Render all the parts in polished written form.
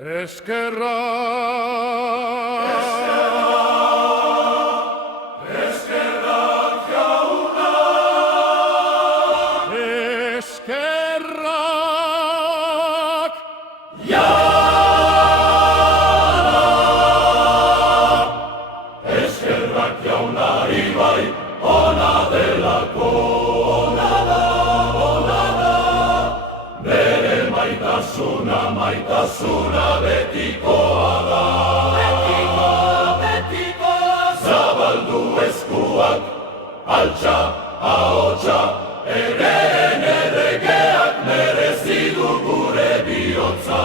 Eskerrak, eskerrak jauna, eskerrak jauna, eskerrak jaunari bai, ona delako, ona da, bere maitasuna betikoa da. Betikoa, zabaldu eskuak, altxa, ahotsa, erreen erregeak merezi du gure bihotza.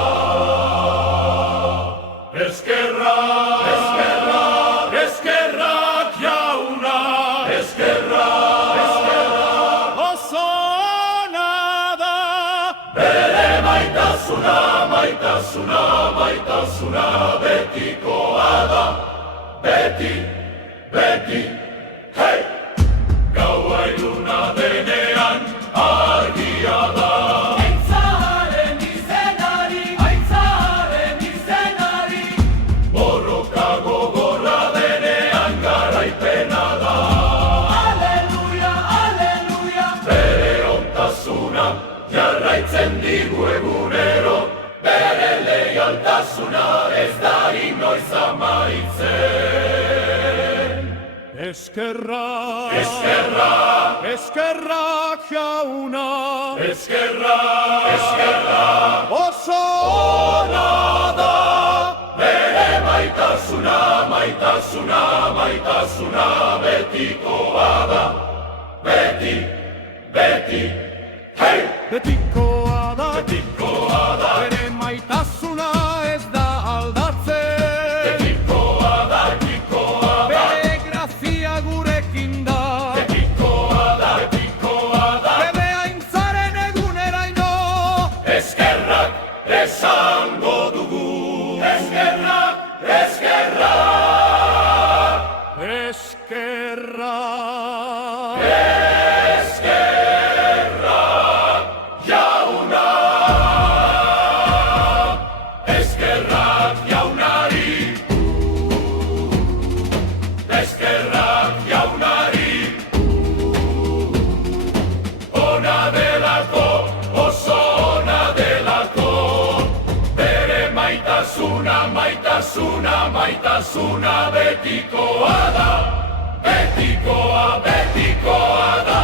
Eskerrak, eskerrak, eskerrak jauna, eskerrak, eskerrak, oso ona da. Bere maitasuna betikoa da. Beti, hei! Gaua iluna denean argia da. Aintzaren izenari, borroka gogorra denean garaipena da. Aleluia, bere ontasuna jarraitzen digu egunero. Bere leialtasuna ez da inoiz amaitzen. Eskerrak jauna, eskerrak, oso ona da. Bere maitasuna betikoa da. Beti, hei! Betikoa da, bere maitasuna ez da aldatzen. Betikoa da, bere grazia gurekin da. Betikoa da, bere aintzaren eguneraino. Eskerrak esango dugu. Eskerrak jauna. Eskerrak jaunari. Eskerrak jaunari. Ona delako, oso ona delako. Bere maitasuna betikoa da. Betikoa da.